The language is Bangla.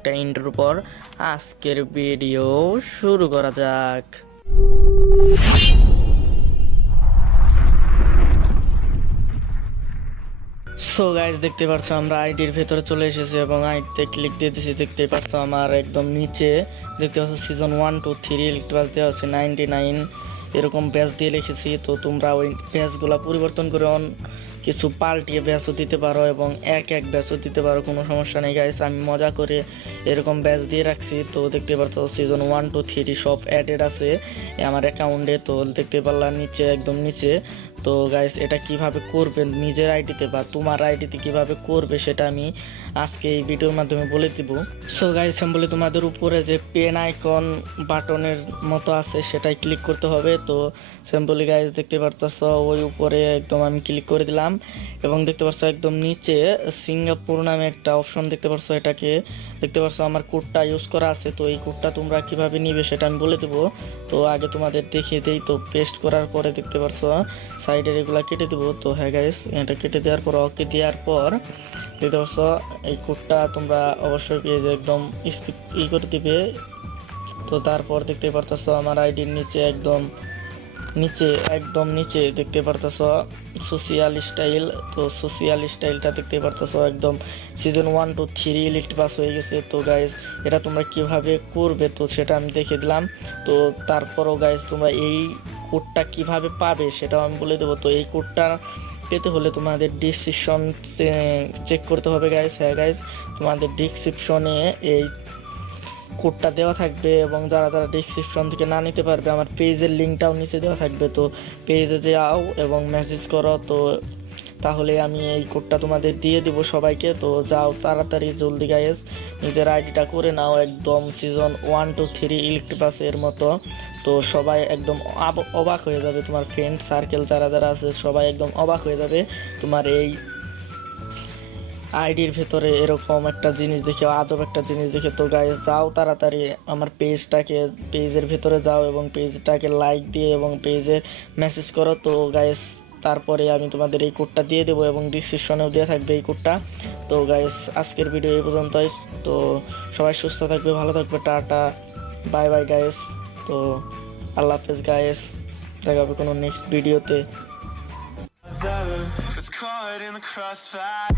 একটা ইন্ট্রোর পর আজকের ভিডিও শুরু করা যাক। সো গাইস, দেখতে পাচ্ছ আমরা আইডির ভেতরে চলে এসেছি এবং আইডিতে ক্লিক দিয়ে দিয়েছি। দেখতে পাচ্ছ আমার একদম নিচে দেখতে পাচ্ছ সিজন 1 2 3 লিখতে পাচ্ছ আছে 99 এরকম ব্যাচ দিয়ে লিখেছি। তো তোমরা ওই ব্যাচগুলো পরিবর্তন করে কিছু পাল্টিয়ে ব্যাচও দিতে পারো এবং এক ব্যাচও দিতে পারো, কোনো সমস্যা নেই গাইস। আমি মজা করে এরকম ব্যাচ দিয়ে রাখছি। তো দেখতে পাচ্ছ সিজন 1 2 3 সব অ্যাডেড আছে আমার অ্যাকাউন্টে। তো দেখতে পারলাম নিচে একদম নিচে। তো গাইস, এটা কিভাবে করবে নিজের আইডিতে বা তোমার আইডিতে কিভাবে করবে সেটা আমি আজকে এই ভিডিওর মাধ্যমে বলে দিব। সো গাইস, সিম্পলি তোমাদের উপরে যে পেন আইকন বাটনের মতো আছে সেটাই ক্লিক করতে হবে। তো সিম্পলি গাইস দেখতে পারতেছ ওই উপরে একদম আমি ক্লিক করে দিলাম এবং দেখতে পাচ্ছ একদম নিচে সিঙ্গাপুর নামে একটা অপশন দেখতে পাচ্ছ, এটাকে দেখতে পাচ্ছ আমার কোডটা ইউজ করা আছে। তো এই কোডটা তোমরা কিভাবে নিবে সেটা আমি বলে দেবো। তো আগে তোমাদের দেখিয়ে দেই। তো পেস্ট করার পরে দেখতে পাচ্ছ সাইডের এগুলা কেটে দেবো। তো হ্যাঁ গাইস, এটা কেটে দেওয়ার পর ওকে দেওয়ার পর দেখতে পাচ্ছ এই কোডটা তোমরা অবশ্যই পেয়ে একদম স্কিপ করে দিবে। তো তারপর দেখতে পারতেছ আমার আইডির নিচে একদম নিচে দেখতে পারতেছ সোশিয়াল স্টাইল। তো সোশিয়াল স্টাইলটা দেখতে পারতেছ একদম সিজন 1 2 3 ইলিট পাস হয়ে গেছে। তো গাইস, এটা তোমরা কিভাবে করবে তো সেটা আমি দেখে দিলাম। তো তারপরও গাইস, তোমরা এই কোডটা কিভাবে পাবে সেটাও আমি বলে দেবো। তো এই কোডটা পেতে হলে তোমাদের ডিসক্রিপশন চেক করতে হবে গাইস। হ্যাঁ গাইস, তোমাদের ডিসক্রিপশনে এই কোডটা দেওয়া থাকবে এবং যারা ডিসক্রিপশন থেকে না নিতে পারবে আমার পেজের লিঙ্কটাও নিচে দেওয়া থাকবে। তো পেজে যাও এবং মেসেজ করো, তো তাহলে আমি এই কোডটা তোমাদের দিয়ে দিব সবাইকে। তো যাও তাড়াতাড়ি জলদি গাইস, নিজের আইডিটা করে নাও একদম সিজন 1 2 3 ইলেকট্রিক পাসের মতো। তো সবাই একদম অবাক হয়ে যাবে, তোমার ফ্রেন্ড সার্কেল যারা আছে সবাই একদম অবাক হয়ে যাবে তোমার এই আইডির ভেতরে এরকম একটা জিনিস দেখে, আজব একটা জিনিস দেখে। তো গাইস, যাও তাড়াতাড়ি আমার পেজের ভেতরে যাও এবং পেজটাকে লাইক দিয়ে এবং পেজে মেসেজ করো। তো গাইস, তারপরে আমি তোমাদের এই কোডটা দিয়ে দেবো এবং ডিসক্রিপশনেও দেওয়া থাকবে এই কোডটা। তো গাইস, আজকের ভিডিও এই পর্যন্তই। তো সবাই সুস্থ থাকবে, ভালো থাকবে, টাটা বাই বাই গাইস। তো আল্লাহ হাফেজ গাইস, দেখা হবে কোনো নেক্সট ভিডিওতে। It's caught in the crossfire.